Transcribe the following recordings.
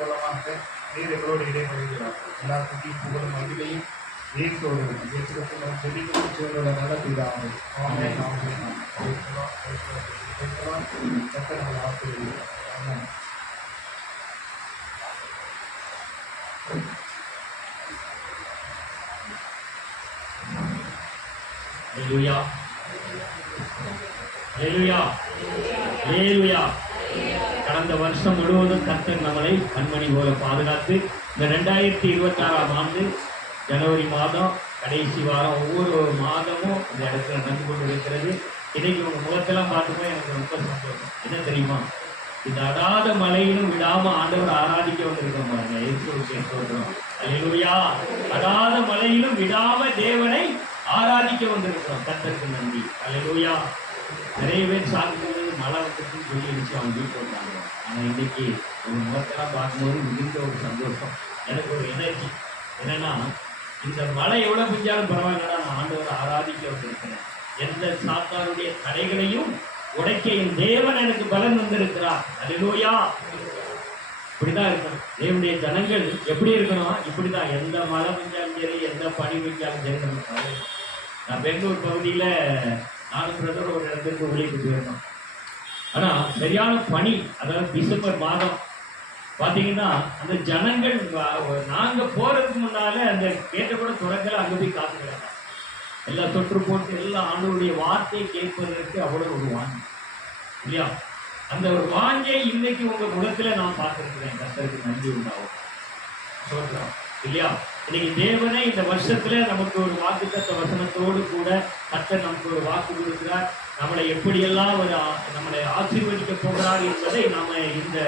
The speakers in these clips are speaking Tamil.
மூலமாக நீர் எங்களோடு இடைப்படுகிறார். எல்லா துதியும் புகழும் மகிமையும் இயேசுவோடு இயேசுவின் ஜெபிக்கும் சூழ்நிலை நல்ல பிதாவே. ஆமென். ஆமென். கர்த்தர் நம்மை ஆசீர்வதிப்பார். ஆமென். ஹல்லேலூயா, ஹல்லேலூயா, ஹல்லேலூயா. கடந்த வருஷம் முழுவதும் கர்த்தர் நம்மளை கண்மணி போல பாதுகாத்து இந்த 2026ஆம் ஆண்டு ஜனவரி மாதம் கடைசி வாரம் ஒவ்வொரு மாதமும் இந்த இடத்துல நடந்து கொண்டு இருக்கிறது. இன்னைக்கு உங்க முகத்தெல்லாம் பார்த்துப்போம் எனக்கு ரொம்ப சந்தோஷம். என்ன தெரியுமா, இந்த அடாத மழையிலும் விடாம ஆண்டவர் ஆராதிக்க வந்திருக்கோம் பாருங்க. இயேசுவுக்கு ஸ்தோத்திரம். ஹல்லேலூயா. அடாத மழையிலும் விடாம தேவனை ஆராதிக்க வந்திருக்கிறோம். கர்த்தருக்கு நன்றி. ஹல்லேலூயா. நிறைய பேர் சாப்பிட்டு மழை வந்துட்டு சொல்லி அடிச்சு அவங்க வீட்டு வந்தாங்க. ஆனால் இன்னைக்கு ஒரு முகத்தெல்லாம் பார்க்கும்போது மிகுந்த ஒரு சந்தோஷம், எனக்கு ஒரு எனர்ஜி. என்னன்னா, இந்த மழை எவ்வளோ பெஞ்சாலும் பரவாயில்லடா, நான் ஆண்டவரை ஆராதிக்க வந்திருக்கிறேன். எந்த சாத்தானுடைய தடைகளையும் உடைக்க என் தேவன் எனக்கு பலன் வந்திருக்கிறார். ஹல்லேலூயா. இப்படிதான் இருக்கணும். தேவனுடைய ஜனங்கள் எப்படி இருக்கணும்? இப்படிதான். எந்த மழை பெஞ்சாலும் சரி, எந்த பனி பெஞ்சாலும் சரி, நம்ம நான் பெங்களூர் பகுதியில் நானும் பிரதர் ஒரு இடத்துக்கு ஊழியருக்கு போயிருந்தோம். ஆனால் சரியான பனி, அதாவது டிசம்பர் மாதம் பார்த்தீங்கன்னா அந்த ஜனங்கள் நாங்கள் போகிறதுக்கு முன்னால அந்த கேட்ட கூட துறக்கலை, அங்கே போய் காத்துக்கிறாங்க. எல்லாம் தொற்று போட்டு எல்லாம் ஆண்டவருடைய வார்த்தையை கேட்பதற்கு அவ்வளோ ஒரு வாங்கி இல்லையா? அந்த ஒரு வாஞ்சை இன்னைக்கு உங்கள் முகத்தில் நான் பார்த்துருக்கிறேன். கர்த்தருக்கு நன்றி உண்டாகும் சொல்கிறோம் இல்லையா? இன்னைக்கு தேவனே இந்த வருஷத்துல நமக்கு ஒரு வாக்குத்தத்த வசனத்தோடு கூட கர்த்தர் நமக்கு ஒரு வாக்கு கொடுக்கிறார். நம்மளை எப்படியெல்லாம் நம்மளை ஆசீர்வதிக்க போகிறார் என்பதை நாம இந்த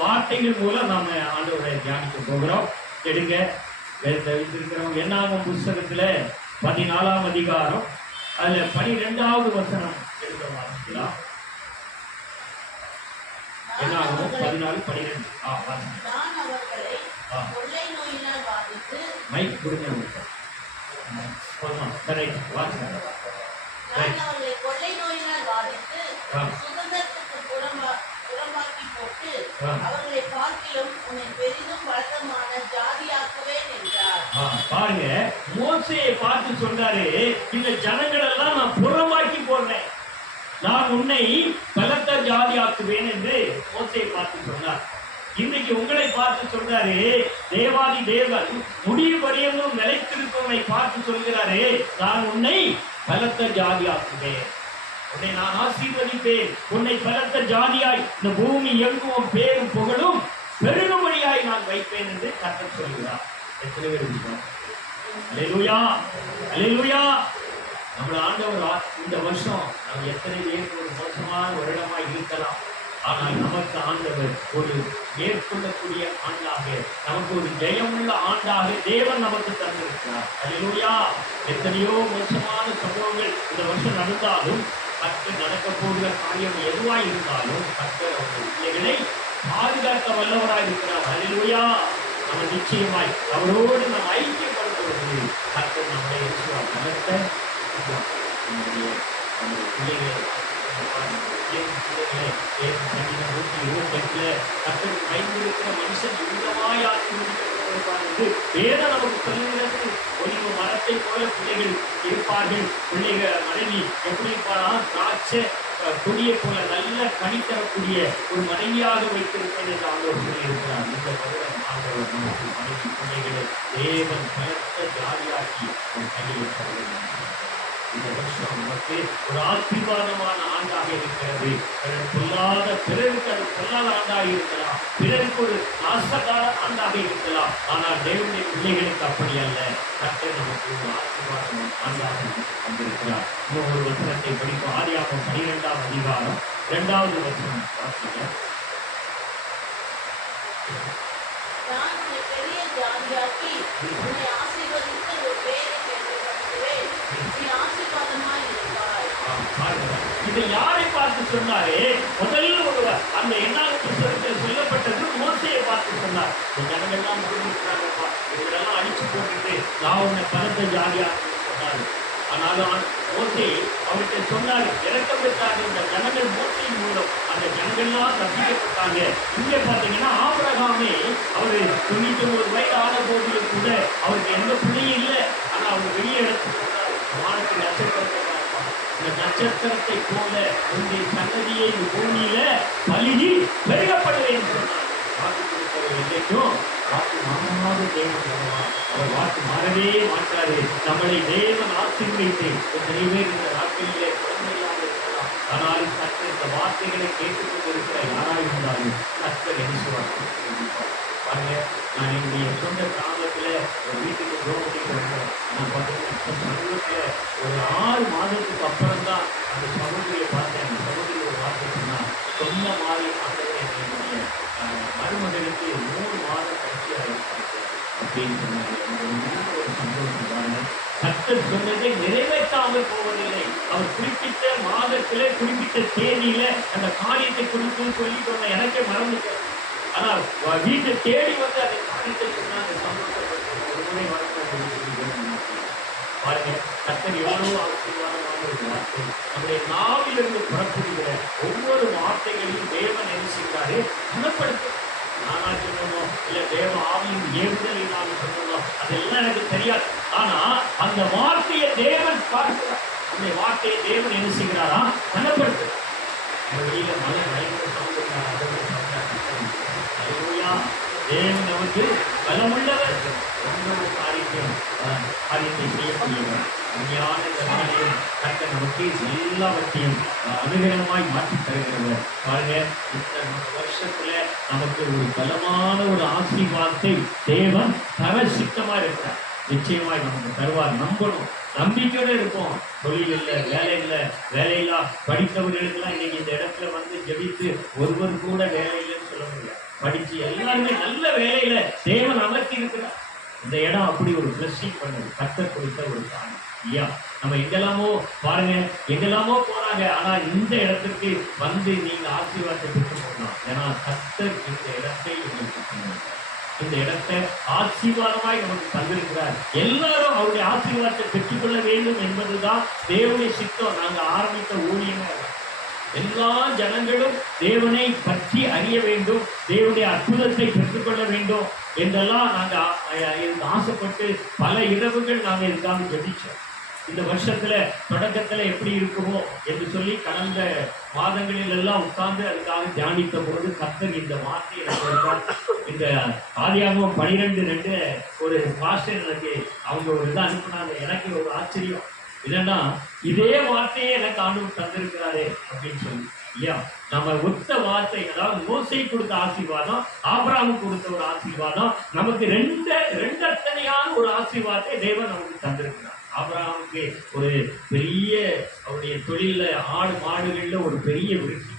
வார்த்தைகள் மூலம் நாம ஆண்டவரை தியானிக்க போகிறோம். எடுங்க வைத்திருக்கிறோம். என்னாகும் புஸ்தகத்துல 14ஆம் அதிகாரம் அதுல 12வது வசனம் எடுக்க வாசிக்கலாம். என்னாகும் 14:12. மைக் கொடுங்க. பாருங்க, மோசேயை பார்த்து சொல்றாரு, இந்த ஜனங்கள் எல்லாம் நான் புறம்பாக்கி போடுறேன், நான் உன்னை பலத்த ஜாதி ஆக்குவேன் என்று மோசேயை பார்த்து சொன்னார். இன்னைக்கு உங்களை பார்த்து சொல்றாரு, தேவாதி தேவன் முடிவு வரையமும் நிலைத்திருப்பவனை பார்த்து சொல்கிறாரு, நான் உன்னை பலத்த ஜாதி ஆக்குவேன், உன்னை நான் ஆசீர்வதிப்பேன், உன்னை பலத்த ஜாதியாய் இந்த பூமி எங்கும் பேரும் புகழும் பெருகும்படியாய் நான் வைப்பேன் என்று கர்த்தர் சொல்கிறார். எத்தனை பேர் இருக்கிறோம்? அல்லேலூயா, அல்லேலூயா. நம்மள ஆண்டவர் இந்த வருஷம் நம்ம எத்தனை பேருக்கு ஒரு மோசமான வருடமாய் இருக்கலாம், ஆனால் நமக்கு ஆண்டவர் ஒரு மேற்கொள்ளக்கூடிய ஆண்டாக, நமக்கு ஒரு ஜெயமுள்ள ஆண்டாக தேவன் நமக்கு தந்திருக்கிறார். அல்லேலூயா. எத்தனையோ மோசமான சம்பவங்கள் இந்த வருஷம் நடந்தாலும், கர்த்தர் நடக்க போகிற காரியம் எதுவாய் இருந்தாலும் கர்த்தர் அவர்கள் பிள்ளைகளை பாதுகாக்க வல்லவராய் இருக்கிறார். அல்லேலூயா. நம்ம நிச்சயமாய் அவரோடு நம்ம ஐக்கியப்படுத்துவது கர்த்தர் நம்முடைய நடத்த நம்முடைய பிள்ளைகளை 128 கர்த்தருக்கு பயந்திருக்கிற மனுஷன் இந்தமாய் ஆசீர்வதிக்கப்பட்டிருப்பார் என்று வேதம் நமக்கு சொல்லுகிறது. ஒலிவு மரத்தை போல பிள்ளைகள் இருப்பார்கள். பிள்ளைகள் மனைவி எப்படி இருப்பாரா? திராட்சை கொடியை போல நல்ல கனி தரக்கூடிய ஒரு மனைவியாக வைத்திருப்பேன் என்று ஆண்டவர் சொல்லியிருக்கிறார். இந்த வருடம் ஆண்டவர் நமக்கு மனைவி பிள்ளைகளை தேவன் பலத்த ஜாதியாக்கி ஒரு கையில் தருகிறார். இந்த வருஷம் நமக்கு ஒரு ஆசீர்வாதமான ஆண்டாக இருக்கிறது. பொல்லாத பிறருக்கு அது பொல்லாத ஆண்டாக இருக்கலாம், பிறருக்கு ஒரு நாசகார ஆண்டாக இருக்கலாம். ஆனால் தேவனுடைய பிள்ளைகளுக்கு அப்படி அல்ல. கர்த்தர் நமக்கு ஒரு ஆசீர்வாதமான ஆண்டாக வந்திருக்கிறார். இன்னொரு வசனத்தை படிப்போம். ஆதியாகமம் 12ஆம் அதிகாரம் 2வது வசனம் வாசிங்க. இதை யாரை பார்த்து சொன்னாரே? முதல் ஒருவர் அந்த எண்ணாவது புத்தகத்தில் சொல்லப்பட்டது மோசேயை பார்த்து சொன்னார். இந்த ஜனங்கள்லாம் முடிஞ்சிருக்கிறாங்கப்பா, இவங்களெல்லாம் அடிச்சு போட்டுட்டு நான் உன்னை பலத்த ஜாதியாக சொன்னாரு. ஆனாலும் மோசே அவர்கிட்ட சொன்னாரு, இறக்கம் பெற்றாங்க. இந்த ஜனங்கள் மோசையின் மூலம் அந்த ஜனங்கள்லாம் ரசிக்கப்பட்டாங்க. இங்கே பார்த்தீங்கன்னா ஆபிரகாமே 99 வயது ஆன போதிலும் கூட அவருக்கு எந்த பிள்ளையும் இல்லை. ஆனா அவர் வெளியே எடுத்து வானத்தில் நட்சத்திரத்தை பார்ப்பார். இந்த நட்சத்திரத்தை போல உன்னுடைய சன்னதியை இந்த பூமியில பலுகி பெருகப்படுவேன் சொன்னார். வாக்கு கொடுத்தவர் என்றைக்கும் வாக்கு மாறாத தேவன் வருவார். அவர் வாக்கு மாறவே மாற்றாரு. நம்மளை தேவன் ஆசீர்வதித்து எத்தனை பேர் இந்த நாட்களிலே குழந்தையாக இருக்கலாம். ஆனாலும் கர்த்தர் இந்த வார்த்தைகளை கேட்டுக்கொண்டிருக்கிற யாராக இருந்தாலும் கர்த்தர் என்ன பாருங்க. நான் என்னுடைய சொந்த கிராமத்துல ஒரு வீட்டுக்கு ரோட்டிக்கு வந்தேன். நான் பார்த்தீங்கன்னா சமூகத்துல ஒரு 6 மாதத்துக்கு அப்புறம் தான் அந்த சமூகத்தை பார்த்தேன். அந்த சமூகத்தில் ஒரு வார்த்தை சொன்னா சொன்ன மாதிரி என்னுடைய மருமகனுக்கு 3 மாதம் கட்சியாக இருக்காங்க அப்படின்னு சொன்னாங்க. ஒரு சந்தோஷம் பாருங்க. கர்த்தர் சொன்னதை நிறைவேற்றாமல் போவதில்லை. அவர் குறிப்பிட்ட மாதத்திலே குறிப்பிட்ட தேதியில அந்த காரியத்தை குறித்து சொல்லி சொன்ன எனக்கே மறந்துட்டேன். ஆனால் வீட்டை தேடி வந்து அதை காரியத்தை சொன்ன அந்த சந்தோஷப்பட்டு ஒரு முறை பாருங்க. கர்த்தர் எவ்வளவு ஆசீர்வாதமான ஒரு வார்த்தை. நம்முடைய நாவிலிருந்து புறப்படுகிற ஒவ்வொரு வார்த்தைகளையும் தேவன் என்ன செய்கிறாரு குணப்படுத்த. நானா சொல்லணும் இல்ல தேவ ஆவியின் ஏவுதலை நான் சொல்லணும் அதெல்லாம் எனக்கு தெரியாது. ஆனா அந்த வார்த்தையை தேவன் பார்க்கிறார். அந்த வார்த்தையை தேவன் என்ன செய்கிறாரா குணப்படுத்துகிறார். வெளியில மழை பயங்கர தேவன் நமக்கு பலமுள்ளவர். ஒவ்வொரு காரியத்தை செய்யக்கூடியவர். உண்மையான இந்த நாளையும் கர்த்தர் நமக்கு எல்லாவற்றையும் அனுகிரகமாய் மாற்றி தருகிறவர். பாருங்க, இந்த வருஷத்துல நமக்கு ஒரு பலமான ஒரு ஆசீர்வாதத்தை தேவன் தர சித்தமா இருக்கிறார். நிச்சயமாய் நமக்கு தருவார். நம்பணும், நம்பிக்கையோட இருப்போம். தொழில் இல்லை, வேலை இல்லை, வேலையில்லா படித்தவர்களுக்கெல்லாம் இன்னைக்கு இந்த இடத்துல வந்து ஜெபித்து ஒருவர் கூட வேலை இல்லைன்னு சொல்ல முடியாது. படிச்சு எல்லாருமே நல்ல வேலையில தேவன் அமர்த்தி இருக்கிறார். இந்த இடம் அப்படி ஒரு பிளஸிங் பண்ணது கர்த்தர் கொடுத்த ஒரு காரணம் இல்லையா? நம்ம எங்கெல்லாமோ பாருங்க, எங்கெல்லாமோ போறாங்க. ஆனா இந்த இடத்துக்கு வந்து நீங்க ஆசீர்வாதத்தை பெற்று போகலாம். ஏன்னா கர்த்தர் இந்த இடத்தை இந்த இடத்தை ஆசீர்வாதமாய் நமக்கு தந்திருக்கிறார். எல்லாரும் அவருடைய ஆசீர்வாதத்தை பெற்றுக்கொள்ள வேண்டும் என்பதுதான் தேவனுடைய சித்தம். நாங்க ஆரம்பித்த ஊழியமே எல்லா ஜனங்களும் தேவனை பற்றி அறிய வேண்டும், தேவனுடைய அற்புதத்தை பெற்றுக்கொள்ள வேண்டும் என்றெல்லாம் நாங்கள் ஆசைப்பட்டு பல இரவுகள் நாங்கள் இதுக்காக ஜெபிச்சோம். இந்த வருஷத்துல தொடக்கத்துல எப்படி இருக்குமோ என்று சொல்லி கடந்த மாதங்களில் எல்லாம் உட்கார்ந்து அதுக்காக தியானித்த போது கர்த்தர் இந்த வார்த்தையை இந்த ஆதியாகமம் 12:2 ஒரு பாஸ்டர் எனக்கு அவங்க ஒரு இதை அனுப்புனாங்க. எனக்கு ஒரு ஆச்சரியம் இல்லைன்னா இதே வார்த்தையே எனக்கு ஆண்டவர் தந்திருக்கிறாரே அப்படின்னு சொல்லி இல்லையா? நம்ம ஒத்த வார்த்தை, அதாவது மோசே கொடுத்த ஆசீர்வாதம், ஆபிரகாமுக்கு கொடுத்த ஒரு ஆசீர்வாதம், நமக்கு ரெண்டு அத்தனையான ஒரு ஆசீர்வாதத்தை தேவன் நமக்கு தந்திருக்கிறார். ஆபிரகாமுக்கு ஒரு பெரிய அவருடைய தொழில ஆடு மாடுகள்ல ஒரு பெரிய விருத்தி,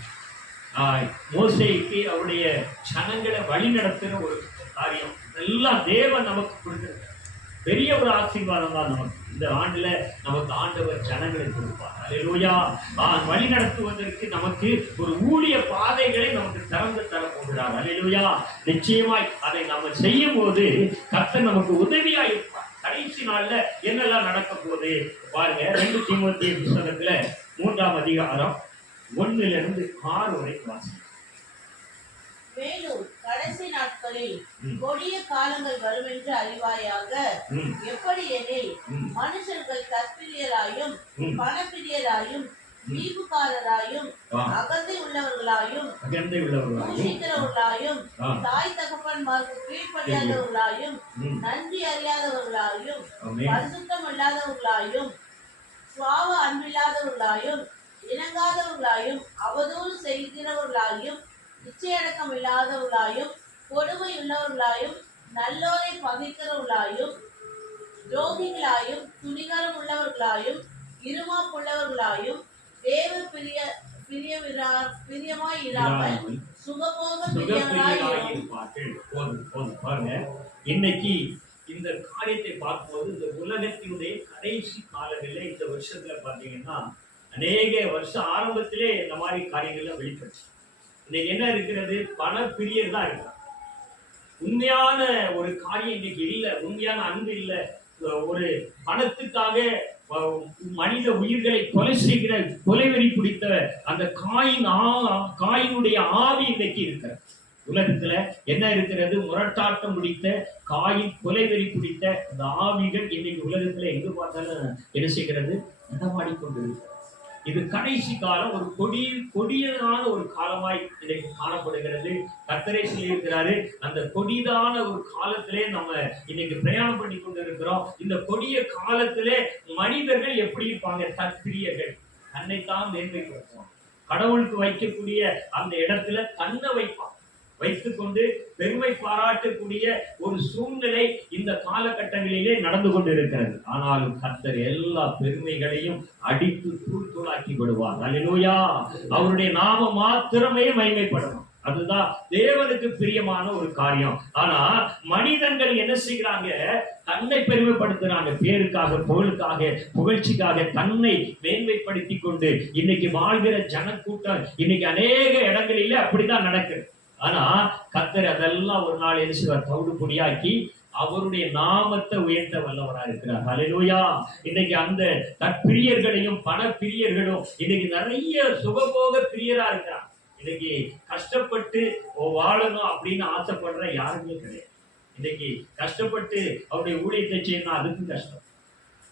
மோசேக்கு அவருடைய ஜனங்களை வழி நடத்துகிற ஒரு காரியம், எல்லாம் தேவன் நமக்கு கொடுத்திருக்கிறார். பெரிய ஒரு ஆசீர்வாதம் தான் நமக்கு. இந்த ஆண்டுல நமக்கு ஆண்டவர் ஜனங்களை கொடுப்பார். அல்லேலூயா. வழி நடத்துவதற்கு நமக்கு ஒரு ஊழிய பாதைகளை நமக்கு திறந்து தரப்போகிறார். அல்லேலூயா. நிச்சயமாய் அதை நம்ம செய்யும் போது கர்த்தர் நமக்கு உதவியா இருப்பார். கடைசி நாள்ல என்னெல்லாம் நடக்க போகுது பாருங்க. 2 தீமோத்தேயு புத்தகத்துல 3ஆம் அதிகாரம் 1-6 வரைக்கும் வாசிங்க. மேலும் கடைசி நாட்களில் கொடிய காலங்கள் வரும் என்று அறிவாயாக. எப்படி எனில் மனுஷர்கள் தற்பிரியராயும் பணப்பிரியராயும் வீம்புக்காரராயும் அகந்தை உள்ளவர்களாயும் தூஷிக்கிறவர்களாயும் தாய் தகப்பன்மாருக்கு கீழ்ப்படியாதவர்களாயும் நன்றி அறியாதவர்களாயும் பரிசுத்தம் இல்லாதவர்களாயும் சுவாவ அன்பில்லாதவர்களாயும் இணங்காதவர்களாயும் அவதூறு செய்கிறவர்களாயும் இச்சையடக்கம் இல்லாதவர்களாயும் கொடுமை உள்ளவர்களாயும் நல்லோரை பகைக்கிறவர்களாயும் துரோகிகளாயும் துணிகரம் உள்ளவர்களாயும் இருமாப்புள்ளவர்களாயும் தேவ பிரியமாய் இராமல் சுகபோக பிரியமாய் பாருங்க. இன்னைக்கு இந்த காரியத்தை பார்க்கும்போது இந்த உலகத்தினுடைய கடைசி காலங்களில் இந்த வருஷத்துல பாத்தீங்கன்னா அநேக வருஷம் ஆரம்பத்திலே இந்த மாதிரி காரியங்கள்லாம் வெளிப்பட்டுச்சு. இன்னைக்கு என்ன இருக்கிறது? பண பிரியர் தான் இருக்கிறார். உண்மையான ஒரு காரியம் இன்னைக்கு இல்லை, உண்மையான அன்பு இல்லை. ஒரு பணத்துக்காக மனித உயிர்களை கொலை செய்கிற கொலைவெறி பிடித்த அந்த காயினுடைய ஆவி இன்னைக்கு இருக்கிறது. உலகத்துல என்ன இருக்கிறது? முரட்டாட்டம் பிடித்த, காயின் கொலைவெறி பிடித்த இந்த ஆவிகள் இன்னைக்கு உலகத்துல எங்க பார்த்தாலும் என்ன செய்கிறது? நடமாடிக்கொண்டிருக்கிறது. இது கடைசி காலம், ஒரு கொடியதான ஒரு காலமாய் இன்னைக்கு காணப்படுகிறது. கர்த்தரே சொல்லியிருக்கிறாரு, அந்த கொடிதான ஒரு காலத்திலே நம்ம இன்னைக்கு பிரயாணம் பண்ணி கொண்டு இருக்கிறோம். இந்த கொடிய காலத்திலே மனிதர்கள் எப்படி இருப்பாங்க? தற்பிரியர்கள், தன்னைத்தான் மேன்மைப்படுத்துவாங்க. கடவுளுக்கு வைக்கக்கூடிய அந்த இடத்துல தன்னை வைத்துக்கொண்டு பெருமை பாராட்டக்கூடிய ஒரு சூழ்நிலை இந்த காலகட்டங்களிலே நடந்து கொண்டிருக்கிறது. ஆனாலும் கர்த்தர் எல்லா பெருமைகளையும் அடித்து தூளாக்கி விடுவார். அல்லேலூயா! அவருடைய நாம மாத்திரமே மகிமைப்படணும். அதுதான் தேவனுக்கு பிரியமான ஒரு காரியம். ஆனா மனிதர்கள் என்ன செய்கிறாங்க? தன்னை பெருமைப்படுத்துறாங்க. பேருக்காக, புகழுக்காக, புகழ்ச்சிக்காக தன்னை மேன்மைப்படுத்தி கொண்டு இன்னைக்கு வாழ்கிற ஜனக்கூட்டம் இன்னைக்கு அநேக இடங்களிலே அப்படிதான் நடக்குது. ஆனா கர்த்தர் அதெல்லாம் ஒரு நாள் என்ன செய்வார்? தவிடு பொடியாக்கி அவருடைய நாமத்தை உயர்த்த வல்லவரா இருக்கிறார். ஹல்லேலூயா! இன்னைக்கு அந்த தற்பிரியர்களையும் பண பிரியர்களும் இன்னைக்கு நிறைய சுகபோக பிரியரா இருக்கிறார். இன்னைக்கு கஷ்டப்பட்டு வாழணும் அப்படின்னு ஆசைப்படுற யாருமே கிடையாது. இன்னைக்கு கஷ்டப்பட்டு அவருடைய ஊழியத்தை செய்யணும், அதுக்கு கஷ்டம்.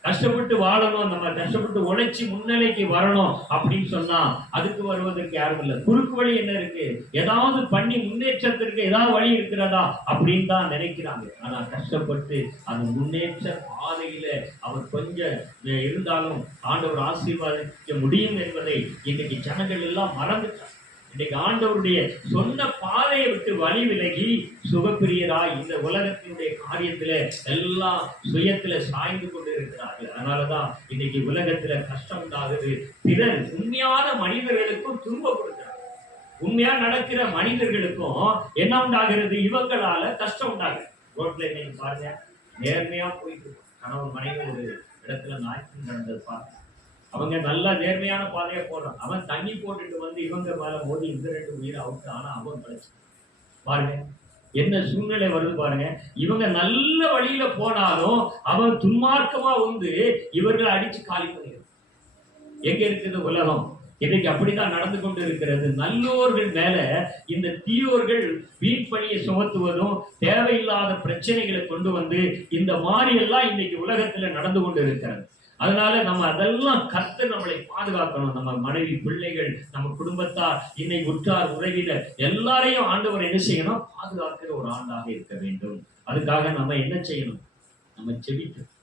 கஷ்டப்பட்டு வாழணும், நம்ம கஷ்டப்பட்டு உழைச்சி முன்னிலைக்கு வரணும் அப்படின்னு சொன்னா அதுக்கு வருவதற்கு யாரும் இல்லை. குறுக்கு வழி என்ன இருக்கு? ஏதாவது பண்ணி முன்னேற்றத்திற்கு ஏதாவது வழி இருக்கிறதா அப்படின்னு தான் நினைக்கிறாங்க. ஆனா கஷ்டப்பட்டு அந்த முன்னேற்ற பாதையில அவர் கொஞ்சம் இருந்தாலும் ஆண்டவர் ஆசீர்வாதிக்க முடியும் என்பதை இன்னைக்கு ஜனங்கள் எல்லாம் மறந்துட்டாங்க. இன்னைக்கு ஆண்டவருடைய சொன்ன பாதையை விட்டு வழி விலகி சுகப்பிரியராய் இந்த உலகத்தினுடைய காரியத்துல எல்லாம் சுயத்துல சாய்ந்து கொண்டு இருக்கிறார்கள். அதனாலதான் இன்னைக்கு உலகத்துல கஷ்டம் உண்டாகுது. பிறர் உண்மையான மனிதர்களுக்கும் துன்பம் கொடுக்கிறார். உண்மையா நடக்கிற மனிதர்களுக்கும் என்ன உண்டாகிறது? இவங்களால கஷ்டம் உண்டாகுது. ரோட்ல இன்னைக்கு பாருங்க, நேர்மையா போயிட்டு கணவன் மனைவி ஒரு இடத்துல நாய்க்கு நடந்தது பாருங்க. அவங்க நல்லா நேர்மையான பாதையை போடுறான். அவன் தண்ணி போட்டுட்டு வந்து இவங்க மேல மோதி இந்த 2 உயிரை அவுட்டு. ஆனா அவன் பழிச்சு பாருங்க என்ன சூழ்நிலை வருது பாருங்க. இவங்க நல்ல வழியில போனாலும் அவன் துன்மார்க்கமா வந்து இவர்களை அடிச்சு காலி பண்ணிடுறான். எங்க இருக்குது உலகம்? இன்னைக்கு அப்படித்தான் நடந்து கொண்டு இருக்கிறது. நல்லோர்கள் மேல இந்த தீயோர்கள் வீண் பணியை சுமத்துவதும் தேவையில்லாத பிரச்சனைகளை கொண்டு வந்து இந்த மாதிரி எல்லாம் இன்னைக்கு உலகத்துல நடந்து கொண்டு இருக்கிறது. அதனால நம்ம அதெல்லாம் கர்த்தர் நம்மளை பாதுகாக்கணும். நம்ம மனைவி, பிள்ளைகள், நம்ம குடும்பத்தார், இன்னைக்கு உற்றார் உறவினர் எல்லாரையும் ஆண்டவர் என்ன செய்யணும்? பாதுகாக்கிற ஒரு ஆண்டாக இருக்க வேண்டும். அதுக்காக நம்ம என்ன செய்யணும்? நம்ம ஜெபிக்கணும்.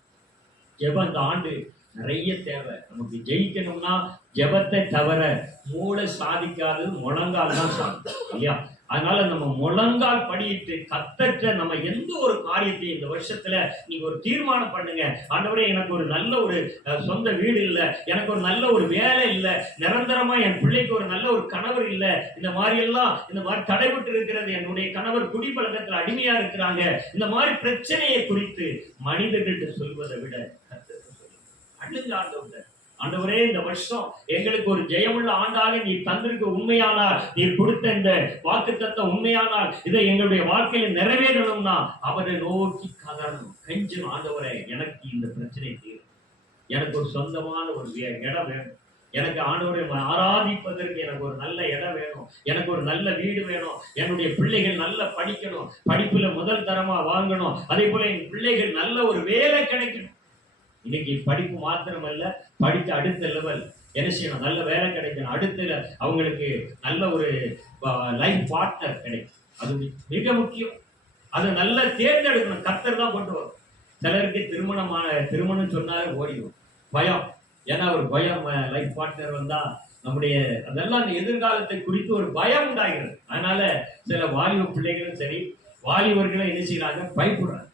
ஜெபம் இந்த ஆண்டு நிறைய தேவை. நமக்கு ஜெயிக்கணும்னா ஜெபத்தை தவிர மூளை சாதிக்காதது முழங்கால் தான் சாதிக்கும் இல்லையா? அதனால நம்ம முழங்கால் படியிட்டு கர்த்தர்ட்ட நம்ம எந்த ஒரு காரியத்தையும் இந்த வருஷத்துல நீங்க ஒரு தீர்மானம் பண்ணுங்க. ஆண்டவரே, எனக்கு ஒரு நல்ல ஒரு சொந்த வீடு இல்லை, எனக்கு ஒரு நல்ல ஒரு வேலை இல்லை, நிரந்தரமா என் பிள்ளைக்கு ஒரு நல்ல ஒரு கணவர் இல்லை, இந்த மாதிரி தடைபட்டு இருக்கிறது, என்னுடைய கணவர் குடிப்பழக்கத்துல அடிமையா இருக்கிறாங்க, இந்த மாதிரி பிரச்சனையை குறித்து மனிதர்கள்ட்ட சொல்வதை விட கர்த்தர்ட்ட சொல்லுங்க. அழுங்க ஆண்டவரே, இந்த வருஷம் எங்களுக்கு ஒரு ஜெயமுள்ள ஆண்டாக நீ தந்திருக்க உண்மையானால், நீ கொடுத்த இந்த வாக்குத்தத்தம் உண்மையானால் இதை எங்களுடைய வாழ்க்கையில நிறைவேறணும்னா அவரை நோக்கி கதறணும், கெஞ்சணும். ஆண்டவரே, எனக்கு இந்த பிரச்சனை தீரும், எனக்கு ஒரு சொந்தமான ஒரு இடம் வேணும், எனக்கு ஆண்டவரை ஆராதிப்பதற்கு எனக்கு ஒரு நல்ல இடம் வேணும், எனக்கு ஒரு நல்ல வீடு வேணும், என்னுடைய பிள்ளைகள் நல்லா படிக்கணும், படிப்புல முதல் தரமா வாங்கணும், அதே போல என் பிள்ளைகள் நல்ல ஒரு வேலை கிடைக்கணும். இன்னைக்கு படிப்பு மாத்திரமல்ல, படித்த அடுத்த லெவல் என்ன செய்யணும்? நல்ல வேலை கிடைக்கணும், அடுத்த அவங்களுக்கு நல்ல ஒரு லைஃப் பார்ட்னர் கிடைக்கும். அது மிக முக்கியம். அதை நல்லா தேர்ந்தெடுக்கணும். கர்த்தர் தான் கொண்டு வரும். சிலருக்கு திருமணம் சொன்னாரு ஓடிடும், பயம். ஏன்னா ஒரு பயம், லைஃப் பார்ட்னர் வந்தா நம்முடைய அதெல்லாம் எதிர்காலத்தை குறித்து ஒரு பயம் உண்டாகிறது. அதனால சில வாலிப பிள்ளைகளும் சரி, வாலிபர்களும் என்ன செய்யறாங்க? பயப்படுறாங்க.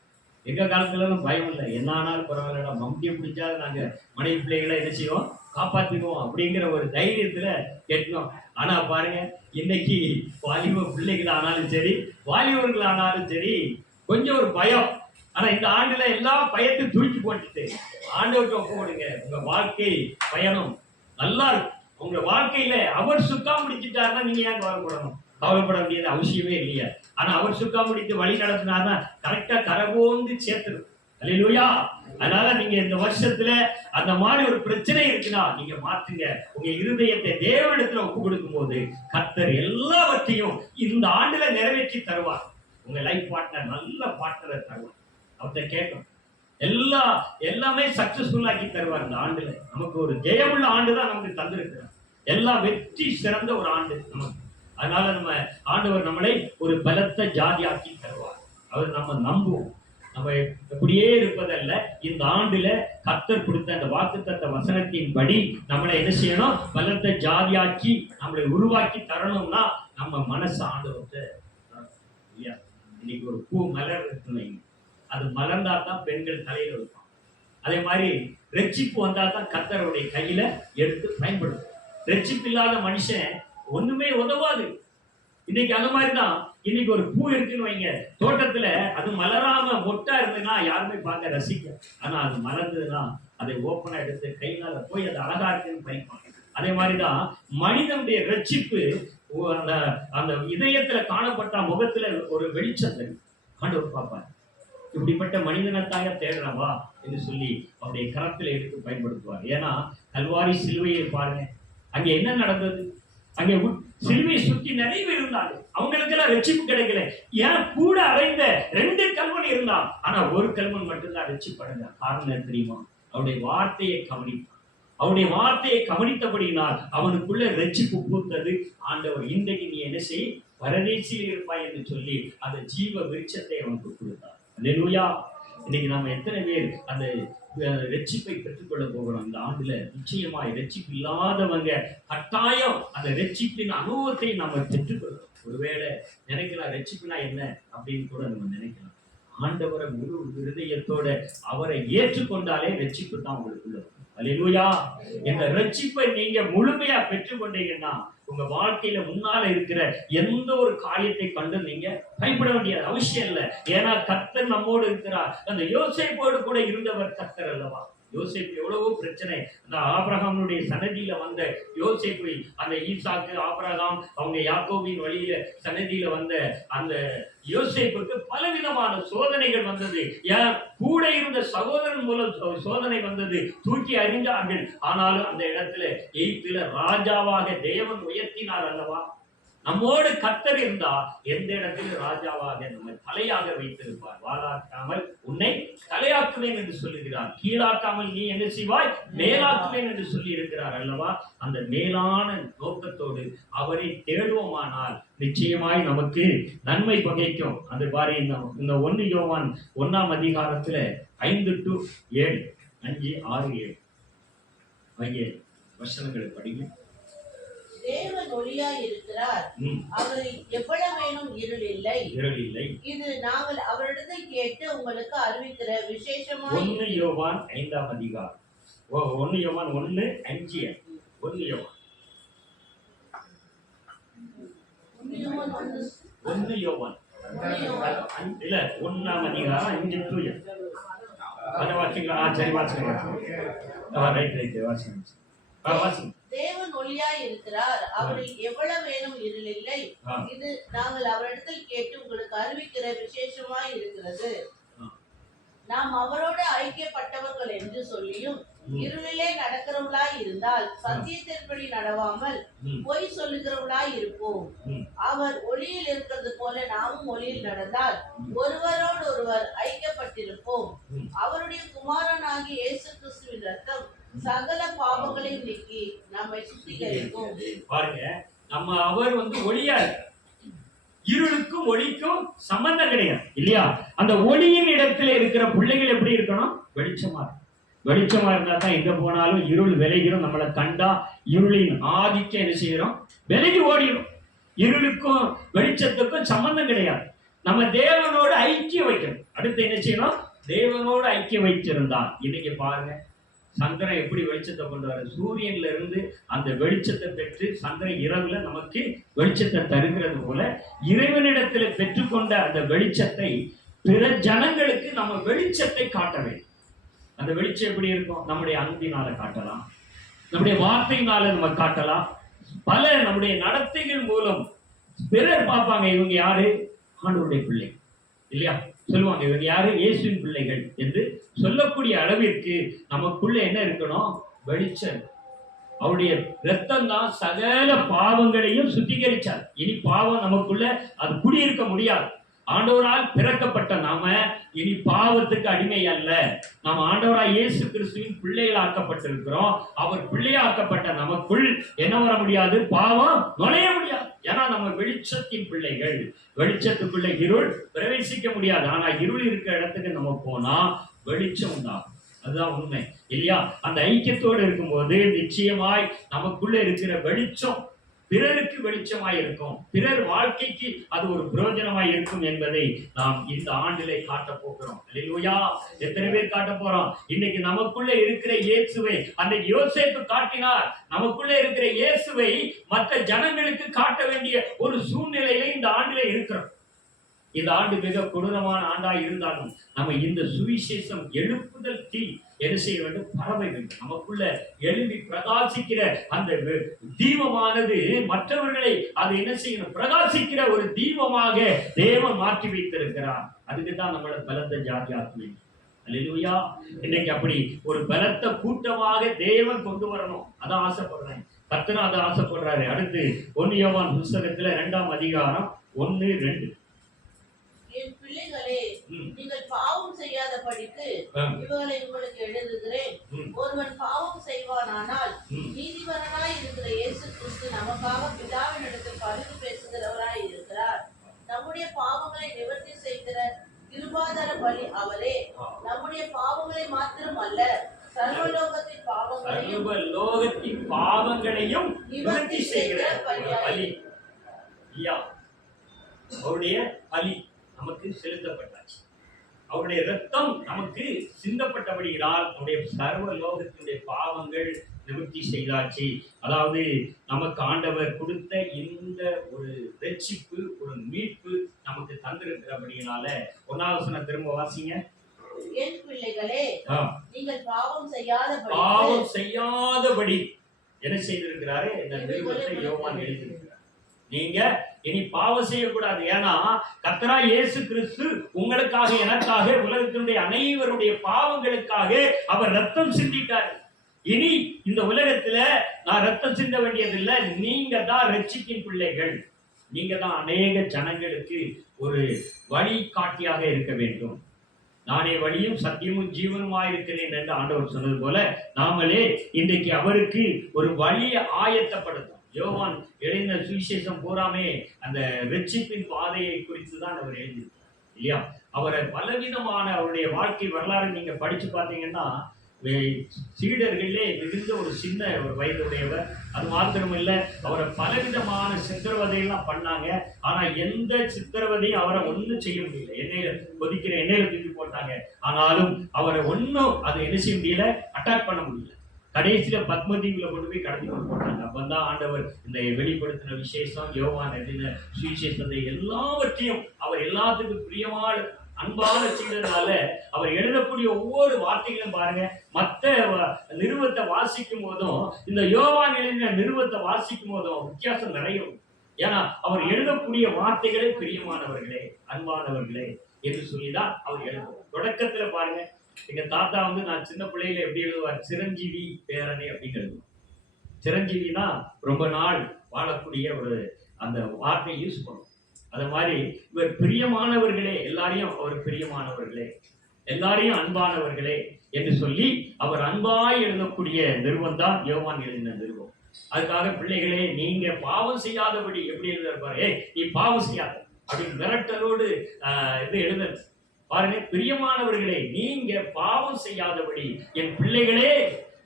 எங்க காலத்துல பயம் இல்லை, என்ன ஆனாலும் பரவாயில்லடா, மம்டியை பிடிச்சாலும் நாங்க மனைவி பிள்ளைகளை என்ன செய்வோம்? காப்பாற்றிடுவோம் அப்படிங்கிற ஒரு தைரியத்துல கேட்கணும். ஆனா பாருங்க, இன்னைக்கு வாலிப பிள்ளைகள் ஆனாலும் சரி, வாலிபர்கள் ஆனாலும் சரி, கொஞ்சம் ஒரு பயம். ஆனா இந்த ஆண்டுல எல்லா பயத்தையும் தூக்கி போட்டுட்டு ஆண்டவர்கிட்ட ஒப்பு கொடுங்க. உங்க வாழ்க்கை பயணம் நல்லா இருக்கும். உங்க வாழ்க்கையில அவர் சுத்தம் முடிச்சுட்டாருன்னா நீங்க ஏன் கவலைப்படணும்? கவலைப்பட வேண்டியது அவசியமே இல்லையா? ஆனா அவர் சுத்தம் முடித்து வழி நடத்தினாதான் கரெக்டா கரகோந்து சேர்த்துடும். அல்லேலூயா. அதனால நீங்க இந்த வருஷத்துல அந்த மாதிரி ஒரு பிரச்சனை இருக்குன்னா நீங்க மாற்றுங்க. உங்க இருதயத்தை தேவனிடத்துல ஒப்பு கொடுக்கும் போது கர்த்தர் எல்லாவற்றையும் இந்த ஆண்டுல நிறைவேற்றி தருவார். உங்க லைஃப் பார்ட்னர் நல்ல பார்ட்னரை தருவார். அவர்கிட்ட கேட்கணும். எல்லாமே சக்சஸ்ஃபுல் ஆக்கி தருவார். இந்த ஆண்டுல நமக்கு ஒரு ஜெயமுள்ள ஆண்டு தான் நமக்கு தந்திருக்கிறார். எல்லா வெற்றி சிறந்த ஒரு ஆண்டு நமக்கு. அதனால நம்ம ஆண்டவர் நம்மளை ஒரு பலத்த ஜாதியாக்கி தருவார். அவர் நம்ம நம்புவோம். நம்ம இப்படியே இருப்பதல்ல. இந்த ஆண்டுல கர்த்தர் கொடுத்த அந்த வாக்குத்தத்த வசனத்தின்படி நம்மளை என்ன செய்யணும்? பலத்த ஜாதியாக்கி நம்மளை உருவாக்கி தரணும்னா நம்ம மனசு ஆண்டவர்கிட்ட. இன்னைக்கு ஒரு பூ மலர் இருக்குன்னு, அது மலர்ந்தா தான் பெண்கள் தலையில வைப்பாங்க. அதே மாதிரி ரட்சிப்பு வந்தா தான் கர்த்தருடைய கையில எடுத்து பயன்படும். ரட்சிப்பு இல்லாத மனுஷன் ஒண்ணுமே உதவாது. இன்னைக்கு அந்த மாதிரிதான். இன்னைக்கு ஒரு பூ இருக்குன்னு வைங்க, தோட்டத்துல அது மலராம மொட்டா இருந்ததுன்னா யாருமே பார்க்க ரசிக்க. ஆனா அது மலர்ந்ததுன்னா அதை ஓப்பனா எடுத்து கையினால போய் அது அழகா இருக்குன்னு பறிப்பாங்க. அதே மாதிரிதான் மனிதனுடைய ரட்சிப்பு அந்த அந்த இதயத்துல காணப்பட்ட முகத்துல ஒரு வெளிச்சத்தை ஆண்டவர் பார்ப்பார். இப்படிப்பட்ட மனிதனத்தாக தேடுறவா என்று சொல்லி அவருடைய கரத்துல எடுத்து பயன்படுத்துவார். ஏன்னா கல்வாரி சிலுவையை பாருங்க, அங்க என்ன நடந்தது? அங்கே சிலுவையை சுற்றி நிறைய பேர் இருந்தாங்க. அவங்களுக்கு எல்லாம் ரட்சிப்பு கிடைக்கல. ஏன் கூட அறைந்த 2 கல்வன் இருந்தான், ஆனா ஒரு கல்வன் மட்டும்தான் ரட்சிப்படைந்த. காரணம் தெரியுமா? அவருடைய வார்த்தையை கவனித்தான். அவருடைய வார்த்தையை கவனித்தபடியினால் அவனுக்குள்ள ரட்சிப்பு பூத்தது. ஆண்டவர் இன்றைக்கு நீ என்ன செய், பரதேசியில் இருப்பாய் என்று சொல்லி அந்த ஜீவ விருட்சத்தை அவனுக்கு கொடுத்தார். அல்லேலூயா. இன்னைக்கு நம்ம எத்தனை பேர் அந்த ரட்சிப்பை பெற்றுக்கொள்ள போகிறோம்? இந்த ஆண்டுல நிச்சயமாய் ரட்சிப்பு இல்லாதவங்க கட்டாயம் அந்த ரட்சிப்பின் அனுபவத்தை நம்ம பெற்றுக்கொள்ளணும். ஒருவேளை நினைக்கலாம் ரட்சிப்புனா என்ன அப்படின்னு கூட நம்ம நினைக்கலாம். ஆண்டவரை முழு இருதயத்தோட அவரை ஏற்றுக்கொண்டாலே ரட்சிப்பு தான் உங்களுக்குள்ள. அல்லேலூயா. இந்த ரட்சிப்பை நீங்க முழுமையா பெற்றுக்கொண்டீங்கன்னா உங்க வாழ்க்கையில முன்னால இருக்கிற எந்த ஒரு காரியத்தை கண்டு நீங்க பயப்பட வேண்டிய அவசியம் இல்லை. ஏன்னா கர்த்தர் நம்மோடு இருக்கிறார். அந்த யோசேப்போடு கூட இருந்தவர் கர்த்தர் அல்லவா? யோசேப்பு எவ்வளவோ பிரச்சனை. அந்த ஆபிரகாமுடைய சன்னதியில வந்த யோசேப்பு, அந்த ஈசாக்கு, ஆபிரகாம், அவங்க யாக்கோபின் வழியில சன்னதியில வந்த அந்த யோசேப்புக்கு பலவிதமான சோதனைகள் வந்தது. கூட இருந்த சகோதரன் மூலம் சோதனை வந்தது. தூக்கி அறிந்தார்கள். ஆனாலும் அந்த இடத்துல எகிப்தில ராஜாவாக தேவன் உயர்த்தினார் அல்லவா? நம்மோடு கர்த்தர் இருந்தா எந்த இடத்துல ராஜாவாக நம்ம தலையாக வைத்திருப்பார். வாளாக்காமல் உன்னை தலையாக்குவேன் என்று சொல்லுகிறார். கீழாக்காமல் நீ என்ன செய்வாய், மேலாக்குவேன் என்று சொல்லி இருக்கிறார் அல்லவா? அந்த மேலான நோக்கத்தோடு அவரை தேடுவோமானால் நிச்சயமாய் நமக்கு நன்மை பகைக்கும். அந்த பாரு இந்த 1 யோவான் 1ஆம் அதிகாரத்துல 5 to 7, 5, 6, 7 ஆகிய வசனங்களை படிங்க. தேவன் ஒளியாய் இருக்கிறார், அவர் எவ்வளவேனும் இருள் இல்லை. இது நாங்கள் அவரிடத்தை கேட்டு உங்களுக்கு அறிவிக்கிற விசேஷமாய். 1 யோவான் 5ஆம் அதிகாரம். 1 யோவான் 1, 5. 1 யோவான் 1 யோவான் இல்ல 1ஆம் அதிகாரம் 5 to 7. அத வாசிங்களா? சரி வாசிங்க. ரைட் வாசிங்க. வாசிங்க. தேவன் ஒளியாய் இருக்கிறார், அவரில் எவ்வளவேனும் இருள் இல்லை. இது நாங்கள் அவரிடத்தில் கேட்டு உங்களுக்கு அறிவிக்கிற விசேஷமாய் இருக்கிறது. நாம் அவரோடு ஐக்கியப்பட்டவர்கள் என்று சொல்லியும் இருளிலே நடக்கிறவர்களாய் இருந்தால் சத்தியத்தின்படி நடவாமல் பொய் சொல்லுகிறவர்களாய் இருப்போம். அவர் ஒளியில் இருக்கிறது போல நாமும் ஒளியில் நடந்தால் ஒருவரோடு ஒருவர் ஐக்கியப்பட்டிருப்போம். அவருடைய குமாரனாகிய இயேசு கிறிஸ்துவின் ரத்தம் சகல பாவங்களையும் நீக்கி நம்மை சுத்திகரிக்கும். பாருங்க, நம்ம அவர் ஒளியா இருளுக்கும் ஒளிக்கும் சம்பந்தம் கிடையாது இல்லையா? அந்த ஒளியின் இடத்துல இருக்கிற பிள்ளைகள் எப்படி இருக்கணும்? வெளிச்சமா இருந்தா தான் எங்க போனாலும் இருள் விலகிடும். நம்மளை கண்டா இருளின் ஆதிக்கம் என்ன செய்யறோம்? விலகி ஓடிடும். இருளுக்கும் வெளிச்சத்துக்கும் சம்பந்தம் கிடையாது. நம்ம தேவனோடு ஐக்கியம் வைக்கணும். அடுத்து என்ன செய்யணும்? தேவனோடு ஐக்கியம் வைத்திருந்தால் இன்னைக்கு பாருங்க, சந்திரன் எப்படி வெளிச்சத்தை கொண்டு வர? சூரியன்ல இருந்து அந்த வெளிச்சத்தை பெற்று சந்திரன் இரவுல நமக்கு வெளிச்சத்தை தருகிறது போல இறைவனிடத்துல பெற்றுக்கொண்ட அந்த வெளிச்சத்தை பிற ஜனங்களுக்கு நம்ம வெளிச்சத்தை காட்ட வேண்டும். அந்த வெளிச்சம் எப்படி இருக்கும்? நம்முடைய அன்பினால காட்டலாம், நம்முடைய வார்த்தையினால நம்ம காட்டலாம், பல நம்முடைய நடத்தைகள் மூலம் பிறர் பார்ப்பாங்க, இவங்க யாரு? ஆண்டவருடைய பிள்ளை இல்லையா? சொல்லுவாங்க இவங்க யாரு? இயேசுவின் பிள்ளைகள் என்று சொல்லக்கூடிய அளவிற்கு நமக்குள்ள என்ன இருக்கணும்? வெளிச்சம். அவருடைய ரத்தம் தான் சகல பாவங்களையும் சுத்திகரிச்சார். இனி பாவம் நமக்குள்ள அது குடியிருக்க முடியாது. ஆண்டவரால் பிறக்கப்பட்ட நாம இனி பாவத்துக்கு அடிமை அல்ல. நாம் ஆண்டவராய் இயேசு கிறிஸ்துவின் பிள்ளைகளாக்கப்பட்டிருக்கிறோம். அவர் பிள்ளையாக்கப்பட்ட நமக்குள் என்ன வர முடியாது? பாவம் நுழைய முடியாது. ஏன்னா நம்ம வெளிச்சத்தின் பிள்ளைகள். வெளிச்சத்துக்குள்ள இருள் பிரவேசிக்க முடியாது. ஆனா இருள் இருக்கிற இடத்துக்கு நம்ம போனா வெளிச்சம் உண்டாகும். அதுதான் உண்மை இல்லையா? அந்த ஐக்கியத்தோடு இருக்கும்போது நிச்சயமாய் நமக்குள்ள இருக்கிற வெளிச்சம் பிறருக்கு வெளிச்சமாய் இருக்கும். பிறர் வாழ்க்கைக்கு அது ஒரு பிரயோஜனமாய் இருக்கும் என்பதை நாம் இந்த ஆண்டிலே காட்ட போகிறோம். அல்லேலூயா! எத்தனை பேர் காட்ட போறோம்? இன்னைக்கு நமக்குள்ள இருக்கிற இயேசுவை அன்னைக்கு யோசேப்பு காட்டினார். நமக்குள்ள இருக்கிற இயேசுவை மற்ற ஜனங்களுக்கு காட்ட வேண்டிய ஒரு சூழ்நிலையில இந்த ஆண்டிலே இருக்கிறோம். இந்த ஆண்டு மிக கொடூரமான ஆண்டாய் இருந்தாலும் நம்ம இந்த சுவிசேஷம் எழுப்புதல் தீ என்ன செய்ய வேண்டும்? பரவ வேண்டும். நமக்குள்ள எழுப்பி பிரகாசிக்கிற அந்த தீபமானது மற்றவர்களை அது என்ன செய்யணும்? பிரகாசிக்கிற ஒரு தீபமாக தேவன் மாற்றி வைத்திருக்கிறார். அதுக்கு தான் நம்மளை பலத்த ஜாதி ஆக்குவேன். அல்லேலூயா! இன்னைக்கு அப்படி ஒரு பலத்த கூட்டமாக தேவன் கொண்டு வரணும். அதான் ஆசைப்படுறேன். கர்த்தர் அதை ஆசைப்படுறாரு. அடுத்து 1 யோவான் புத்தகத்துல 2ஆம் அதிகாரம் 1-2. என் பிள்ளைகளே, நீங்கள் பாவம் செய்யாதபடிக்கு இவர்களை உங்களுக்கு எழுதுகிறேன். ஒருவன் பாவம் செய்வானானால் நீதிபரனாய் இருக்கிற இயேசு கிறிஸ்து நமக்காக பிதாவினிடத்தில் பரிந்து பேசுகிறவராய் இருக்கிறார். நம்முடைய பாவங்களை நிவர்த்தி செய்கிற கிருபாதார பலி அவரே. நம்முடைய பாவங்களை மாத்திரம் அல்ல, சர்வலோகத்தின் பாவங்களையும் நிவர்த்தி செய்கிற பலி. அவருடைய பலி நமக்கு செலுத்தப்பட்டாச்சு. அவருடைய ரத்தம் நமக்கு சிந்தப்பட்டபடியால் நம்முடைய சர்வ லோகத்தினுடைய பாவங்கள் நிவர்த்தி செய்தாச்சு. அதாவது நமக்கு ஆண்டவர் கொடுத்த இந்த ஒரு ரட்சிப்பு, ஒரு மீட்பு நமக்கு தந்திருக்கிறபடியினால 1ஆம் வசனம் திரும்ப வாசிங்க. என் பிள்ளைகளே, நீங்கள் பாவம் செய்யாதபடி என்ன செய்திருக்கிறாரு? இந்த நிருபத்தை யோவான் எழுதியிருக்கிறார். நீங்க இனி பாவம் செய்யக்கூடாது. ஏன்னா கர்த்தராகிய இயேசு கிறிஸ்து உங்களுக்காக, எனக்காக, உலகத்தினுடைய அனைவருடைய பாவங்களுக்காக அவர் ரத்தம் சிந்திட்டார். இனி இந்த உலகத்துல நான் ரத்தம் சிந்த வேண்டியதில்லை. நீங்க தான் ரட்சிப்பின் பிள்ளைகள். நீங்க தான் அநேக ஜனங்களுக்கு ஒரு வழிகாட்டியாக இருக்க வேண்டும். நானே வழியும் சத்தியமும் ஜீவனுமாய் இருக்கிறேன் என்று ஆண்டவர் சொன்னது போல நாமளே இன்றைக்கு அவருக்கு ஒரு வழியை ஆயத்தப்படுத்தும். யோவான் எழுதின சுவிசேஷம் பூராமே அந்த ரட்சிப்பின் பாதையை குறித்து தான் அவர் எழுதியிருக்கிறார் இல்லையா? அவரை பலவிதமான அவருடைய வாழ்க்கை வரலாறு நீங்க படிச்சு பார்த்தீங்கன்னா, சீடர்களே மிகுந்த ஒரு சின்ன ஒரு வயதுடையவர். அது மாத்திரம் இல்லை, அவரை பலவிதமான சித்திரவதையெல்லாம் பண்ணாங்க. ஆனா எந்த சித்திரவதையும் அவரை ஒன்றும் செய்ய முடியல. எண்ணெயில கொதிக்கிற எண்ணெயில தூக்கி போட்டாங்க. ஆனாலும் அவரை ஒன்றும் அதை என்ன செய்ய முடியல, அட்டாக் பண்ண முடியல. கடைசியில பத்மதீவுல கொண்டு போய் கடத்தி கொண்டு போட்டாங்க. அப்பந்தான் ஆண்டவர் இந்த வெளிப்படுத்தின விசேஷம், யோவான் எழுதின சுவிசேஷத்தை எல்லாவற்றையும் அவர் எல்லாத்துக்கும் பிரியமான அன்பான சீடனால அவர் எழுதக்கூடிய ஒவ்வொரு வார்த்தைகளும் பாருங்க. மற்ற நிருபத்தை வாசிக்கும் போதும் இந்த யோவான் எழுதின நிருபத்தை வாசிக்கும் போதும் வித்தியாசம் நிறைய. ஏன்னா அவர் எழுதக்கூடிய வார்த்தைகளே பிரியமானவர்களே, அன்பானவர்களே என்று சொல்லிதான் அவர் எழுதுவார். தொடக்கத்துல பாருங்க, எங்க தாத்தா நான் சின்ன பிள்ளையில எப்படி எழுதுவார்? சிரஞ்சீவி பேரனை அப்படின்னு எழுதுவார். சிரஞ்சீவினா ரொம்ப நாள் வாழக்கூடிய ஒரு அந்த வார்த்தையை யூஸ் பண்ணுவோம். அது மாதிரி இவர் பிரியமானவர்களே, எல்லாரையும் அவர் பிரியமானவர்களே, எல்லாரையும் அன்பானவர்களே என்று சொல்லி அவர் அன்பாய் எழுதக்கூடிய நிறுவனம் தான் யோவான் எழுதின நிறுவனம். அதுக்காக பிள்ளைகளே, நீங்க பாவம் செய்யாதபடி எப்படி எழுதுறாரு? நீ பாவம் செய்யாத அப்படின்னு மிரட்டலோடு இது எழுதுறது பாருங்க. பிரியமானவர்களே, நீங்க பாவம் செய்யாதபடி, என் பிள்ளைகளே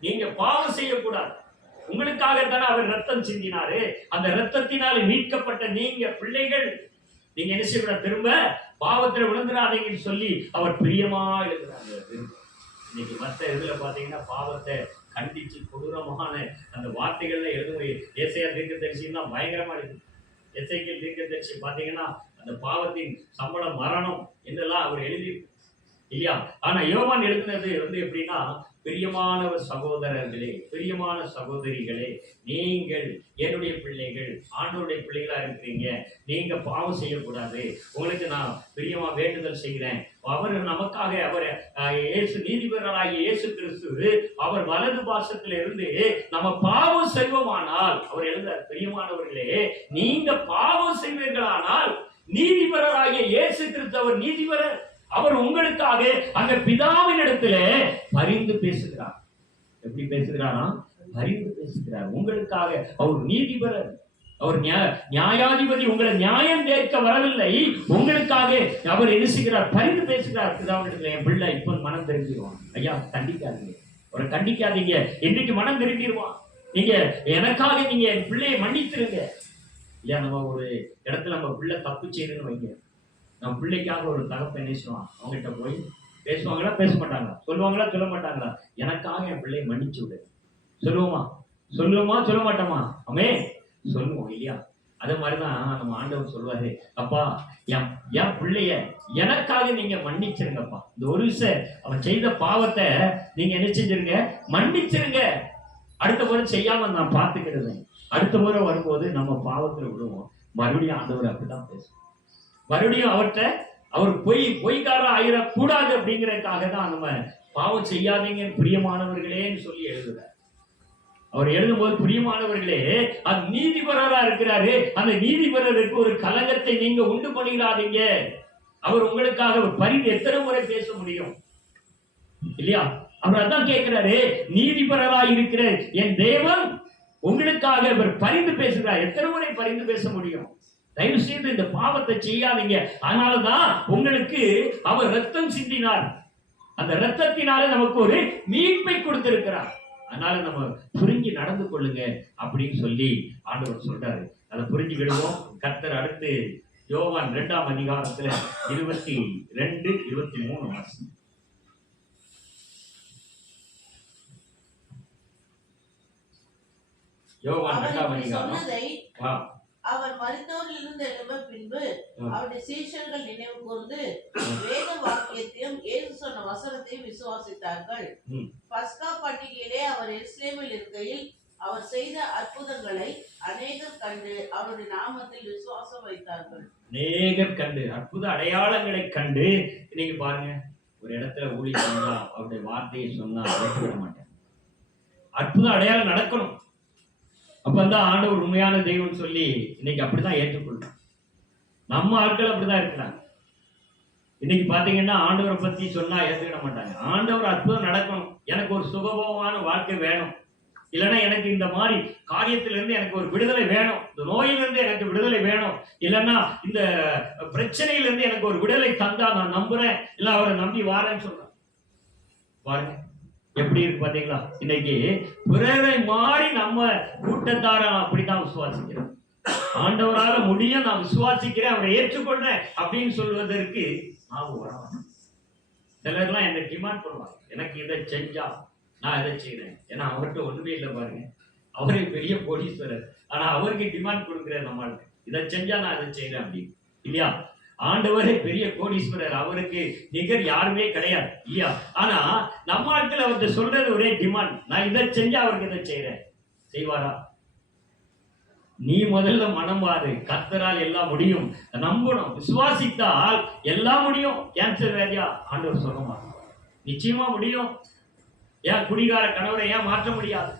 நீங்க பாவம் செய்யக்கூடாது. உங்களுக்காகத்தானே அவர் ரத்தம் சிந்தினாரு. அந்த ரத்தத்தினால மீட்கப்பட்ட நீங்க பிள்ளைகள், நீங்க என்ன செய்யக்கூடாது? திரும்ப பாவத்துல விழுந்துடாதீங்கன்னு சொல்லி அவர் பிரியமா எழுதுறாங்க. இன்னைக்கு மற்ற இதுல பாத்தீங்கன்னா பாவத்தை கண்டிச்சு கொடூரமான அந்த வார்த்தைகள்ல எழுதும். ஏசாயா தீர்க்கதரிசின்னா பயங்கரமா இருக்கு. எசேக்கியேல் தீர்க்கதரிசி பாத்தீங்கன்னா அந்த பாவத்தின் சம்பளம் மரணம் என்றெல்லாம் அவர் எழுதி இல்லையா? ஆனா யோவான் எழுதினது எப்படின்னா பிரியமான சகோதரர்களே, பிரியமான சகோதரிகளே, நீங்கள் என்னுடைய பிள்ளைகள், ஆண்டவருடைய பிள்ளைகளா இருக்கிறீங்க. நீங்க பாவம் செய்யக்கூடாது. உங்களுக்கு நான் பிரியமா வேண்டுதல் செய்கிறேன். அவர் நமக்காக அவர் இயேசு நீதிபதியாகிய இயேசு கிறிஸ்து அவர் வலது பாசத்துல இருந்து நம்ம பாவம் செய்வோமானால், அவர் எழுதார், பிரியமானவர்களே, நீங்க பாவம் செய்வீர்களானால் நீதிபதியாகிய இயேசு கிறிஸ்து அவர் நீதிபதி, அவர் உங்களுக்காக அந்த பிதாவின் இடத்துல பரிந்து பேசுகிறார். எப்படி பேசுகிறாரா? பரிந்து பேசுகிறார். உங்களுக்காக அவர் நீதிபதி, அவர் நியாயாதிபதி. உங்களை நியாயம் கேட்க வரவில்லை, உங்களுக்காக அவர் என்ன செய்கிறார்? பரிந்து பேசுகிறார் பிதாவின் இடத்துல. என் பிள்ளை இப்ப மனம் திரும்பிடுவான், ஐயா கண்டிக்காதீங்க, அவரை கண்டிக்காதீங்க, இன்னைக்கு மனம் திரும்பிடுவான், நீங்க எனக்காக நீங்க என் பிள்ளையை மன்னித்திருங்க. இல்லையா, நம்ம ஒரு இடத்துல நம்ம பிள்ளை தப்பு செய்யணும்னு வைங்க, நம்ம பிள்ளைக்காக ஒரு தகப்பன் என்ன செய்வான்? அவங்ககிட்ட போய் பேசுவாங்களா, பேச மாட்டாங்களா? சொல்லுவாங்களா, சொல்ல மாட்டாங்களா? எனக்காக என் பிள்ளையை மன்னிச்சு விடு சொல்லுவோமா? சொல்லுவோமா, சொல்ல மாட்டோமா? அமே சொல்லுவோம் இல்லையா? அதே மாதிரிதான் நம்ம ஆண்டவர் சொல்வாரு, அப்பா என் பிள்ளைய எனக்காக நீங்க மன்னிச்சிருங்கப்பா. இந்த ஒரு விஷயம் அவன் செய்த பாவத்தை நீங்க என்ன செஞ்சிருங்க? மன்னிச்சிருங்க. அடுத்த முறை செய்யாம நான் பார்த்துக்கிறது. அடுத்த முறை வரும்போது நம்ம பாவத்துல விடுவோம். மறுபடியும் ஆண்டவர் அப்படிதான் பேசுவோம். மறுபடியும் அவர்கிட்ட அவர் பொய்காரா ஆயிடக்கூடாது அப்படிங்கிறதுக்காக தான் நம்ம பாவம் செய்யாதீங்க பிரியமானவர்களேன்னு சொல்லி எழுதுறார். அவர் எழுதும்போது பிரியமானவர்களே, அது நீதிபரரா இருக்கிறாரு, அந்த நீதிபரருக்கு ஒரு கலங்கத்தை நீங்க உண்டு பண்ணிடாதீங்க. அவர் உங்களுக்காக ஒரு பரிந்து எத்தனை முறை பேச முடியும் இல்லையா? அவர் அதான் கேட்கிறாரு, நீதிபரரா இருக்கிற என் தேவன் உங்களுக்காக அவர் பரிந்து பேசுகிறார். எத்தனை முறை பரிந்து பேச முடியும்? தயவு செய்து இந்த பாவத்தை செய்யாதீங்க. அதனாலதான் உங்களுக்கு அவர் ரத்தம் சிந்தினார். அந்த ரத்தத்தினால நமக்கு ஒரு மீட்பை கொடுத்திருக்கிறார். அதனால நம்ம புரிஞ்சு நடந்து கொள்ளுங்க அப்படின்னு சொல்லி ஆண்டவர் சொல்றாரு. அதை புரிஞ்சுக்கிடுவோம். கர்த்தர் அடுத்து யோவான் 2ஆம் அதிகாரத்துல 22, 23 வாசம். யோவான் 2ஆம் அதிகாரம். அவர் மரித்தோரிலிருந்து எழும்ப பின்பு அவருடைய சீஷர்கள் நினைவு கூர்ந்து வேத வாக்கியத்தையும் இயேசு சொன்ன வசனத்தையும் விசுவாசித்தார்கள். பஸ்கா பண்டிகையிலே அவர் எருசலேமில் இருக்கையில் அவர் செய்த அற்புதங்களை அநேகர் கண்டு அவருடைய நாமத்தில் விசுவாசம் வைத்தார்கள். அநேகர் கண்டு, அற்புத அடையாளங்களை கண்டு. இன்னைக்கு பாருங்க, ஒரு இடத்துல ஊழியம் சொன்னா அவருடைய வார்த்தையை சொன்னா ஏற்றுவிட மாட்டேன். அற்புத அடையாளம் நடக்கணும். அப்பதான் ஆண்டவர் உண்மையான தெய்வம் சொல்லி இன்னைக்கு அப்படிதான் ஏற்றுக்கொள்ளும். நம்ம ஆட்கள் அப்படிதான் இருக்கிறாங்க. இன்னைக்கு பாத்தீங்கன்னா ஆண்டவரை பத்தி சொன்னா ஏற்றுக்கிட மாட்டாங்க. ஆண்டவர் அற்புதம் நடக்கணும், எனக்கு ஒரு சுகபோகமான வாழ்க்கை வேணும், இல்லைன்னா எனக்கு இந்த மாதிரி காரியத்திலிருந்து எனக்கு ஒரு விடுதலை வேணும், இந்த நோயிலிருந்து எனக்கு விடுதலை வேணும், இல்லைன்னா இந்த பிரச்சனையிலிருந்து எனக்கு ஒரு விடுதலை தந்தா நான் நம்புறேன், இல்ல அவரை நம்பி வாரேன்னு சொல்றேன். பாருங்க எப்படி இருக்கு பாத்தீங்களா? இன்னைக்கு பிறரை மாறி நம்ம கூட்டத்தார அப்படித்தான் விசுவாசிக்கிறோம். ஆண்டவரால முடியும், நான் விசுவாசிக்கிறேன், அவரை ஏற்றுக்கொள்றேன் அப்படின்னு சொல்வதற்கு நான் வரணும். சிலர்லாம் என்ன டிமாண்ட் பண்ணுவாங்க, எனக்கு இதை செஞ்சா நான் இதை செய்யறேன். ஏன்னா அவர்கிட்ட ஒண்ணுமே இல்லை பாருங்க, அவரே பெரிய கோடீஸ்வரர், ஆனா அவருக்கு டிமாண்ட் கொடுக்குறேன் நம்மளுக்கு, இதை செஞ்சா நான் இதை செய்யறேன் அப்படின்னு இல்லையா? ஆண்டவரே பெரிய கோடீஸ்வரர், அவருக்கு நிகர் யாருமே கிடையாது இல்லையா? ஆனா நம்ம ஆட்கள் அவர்கிட்ட சொல்றது ஒரே டிமாண்ட், நான் இதை செஞ்சா அவருக்கு இதை செய்யறேன். செய்வாரா? நீ முதல்ல மனம் மாறு. கர்த்தரால் எல்லாம் முடியும், நம்பணும், விசுவாசித்தால் எல்லாம் முடியும். கேன்சர் வேதியா ஆண்டவர் சொல்ல மாட்டார், நிச்சயமா முடியும். ஏன் குடிகார கணவரை ஏன் மாற்ற முடியாது?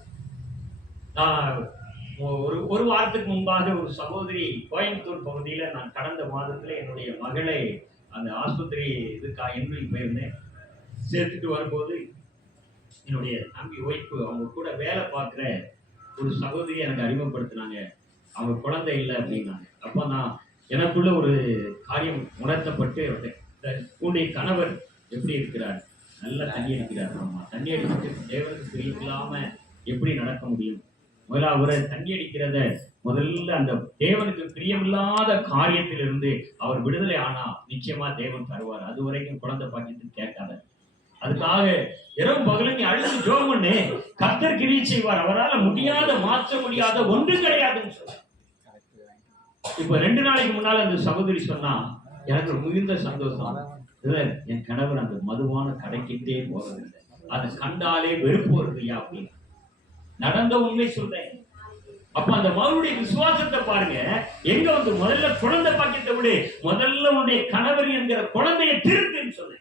ஒரு வாரத்துக்கு முன்பாக ஒரு சகோதரி கோயம்புத்தூர் பகுதியில, நான் கடந்த மாதத்துல என்னுடைய மகளை அந்த ஆஸ்பத்திரி என்வி போயிருந்தேன். சேர்த்துட்டு வரும்போது என்னுடைய தம்பி ஒய்ஃபு, அவங்க கூட வேலை பார்க்குற ஒரு சகோதரி எனக்கு அறிமுகப்படுத்தினாங்க. அவங்க குழந்தை இல்லை அப்படின்னாங்க. அப்போ நான் எனக்குள்ள ஒரு காரியம் உணர்த்தப்பட்டு, உன்னுடைய கணவர் எப்படி இருக்கிறார்? நல்லா தண்ணி அடிக்கிறார். ஆமா, தண்ணி அடிச்சுட்டு தேவனுக்கு பிரியமில்லாம எப்படி நடக்க முடியும்? முதல்ல அவரை தண்ணி அடிக்கிறத முதல்ல அந்த தேவனுக்கு பிரியமில்லாத காரியத்திலிருந்து அவர் விடுதலை ஆனா நிச்சயமா தேவன் தருவார். அது வரைக்கும் குழந்தை பாக்கியத்துக்கு கேட்காத. அதுக்காக இரவு பகலும் நீ அழுது ஜெபம் பண்ணு, கர்த்தர் கிரியை செய்வார். அவரால் முடியாத, மாற்ற முடியாத ஒன்று கிடையாதுன்னு சொல்ல. இப்ப 2 நாளைக்கு முன்னால அந்த சகோதரி சொன்னா, எனக்கு மிகுந்த சந்தோஷம், என் கணவர் அந்த மதுவான கடைக்கிட்டே போறதில்லை, அதை கண்டாலே வெறுப்பு வருதுயா அப்படின்னு நடந்த உண்மை சொல்றேன். அப்ப அந்த மகளுடைய விசுவாசத்தை பாருங்க. எங்க வந்து முதல்ல குழந்தை பாக்கியத்தை விட முதல்ல உன்னுடைய கணவர் என்கிற குழந்தைய திருத்துன்னு சொன்னேன்.